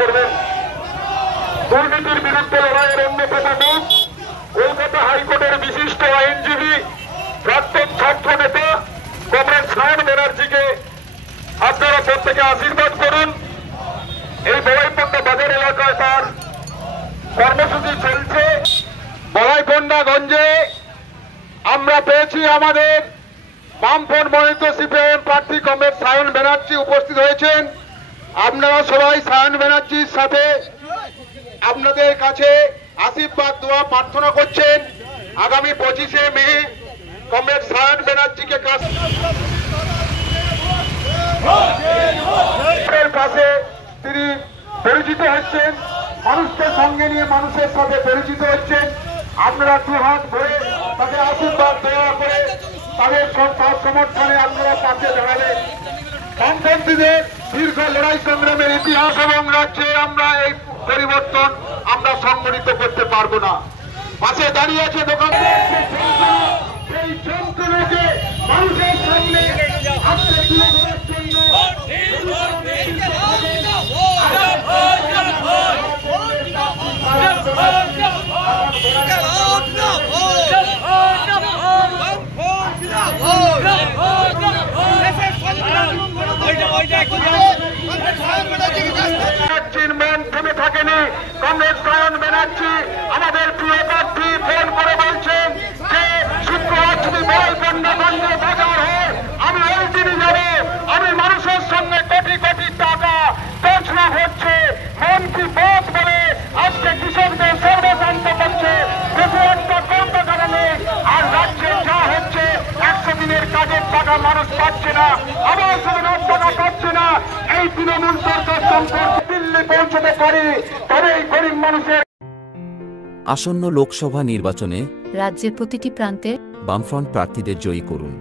করবেন। দুর্নীতির বিরুদ্ধে লড়াইয়ের অন্যতম মুখ কলকাতা হাইকোর্টের বিশিষ্ট আইনজীবী প্রাক্তন ছাত্র নেতা কমরেড সায়ন ব্যানার্জিকে আপনারা প্রত্যেকে আশীর্বাদ করুন। এই বড়াইপন্ডা বাজার এলাকায় তার কর্মসূচি চলছে। বড়াইপন্ডাগঞ্জে আমরা পেয়েছি আমাদের বামফ্রন্ট মনোনীত সিপিআইএম প্রার্থী কমরেড সায়ন ব্যানার্জি উপস্থিত হয়েছেন। আপনারা সবাই সায়ন ব্যানার্জির সাথে আপনাদের কাছে আশীর্বাদ দোয়া প্রার্থনা করছেন। আগামী 25শে মে কমরেড সায়ন ব্যানার্জিকে কাছে তিনি পরিচিত হচ্ছেন, মানুষকে সঙ্গে নিয়ে মানুষের সাথে পরিচিত হচ্ছেন। আপনারা দুহাত ধরে তাদের আশীর্বাদ দেওয়া করে তাদের তার সমর্থনে আপনারা পাশে দাঁড়াবেন। বামপন্থীদের দীর্ঘ লড়াই সংগ্রামের ইতিহাস এবং রাজ্যে আমরা এই পরিবর্তন আমরা সংগঠিত করতে পারবো না। পাশে দাঁড়িয়ে আছে দোকানদার, সেই যন্ত্রণাকে মানুষের সামনে হাতে তুলে ধরার জন্য থেমে থাকেনি। কমরেড সায়ন ব্যানার্জি আমাদের প্রিয় প্রার্থী ফোন করে বলছেন যে শুক্রবার যদি বড়াইপন্ডাগঞ্জে বাজার হয় আমি ওই দিনই যাব। আমি মানুষের সঙ্গে কোটি কোটি টাকা তছরূপ হচ্ছে, মন কি বাত বলে আজকে কৃষকদের সর্বশান্ত করছে, পেটুয়ারটা করতে কারণে আর রাজ্যে যা হচ্ছে 100 দিনের কাজের টাকা মানুষ পাচ্ছে না, আবার শুধু টাকা পাচ্ছে না। এই তৃণমূল সরকার সম্পর্কে দিল্লি পৌঁছতে পারি, তবে এই গরিব মানুষের। আসন্ন লোকসভা নির্বাচনে রাজ্যের প্রতিটি প্রান্তে বামফ্রন্ট প্রার্থীদের জয়ী করুন।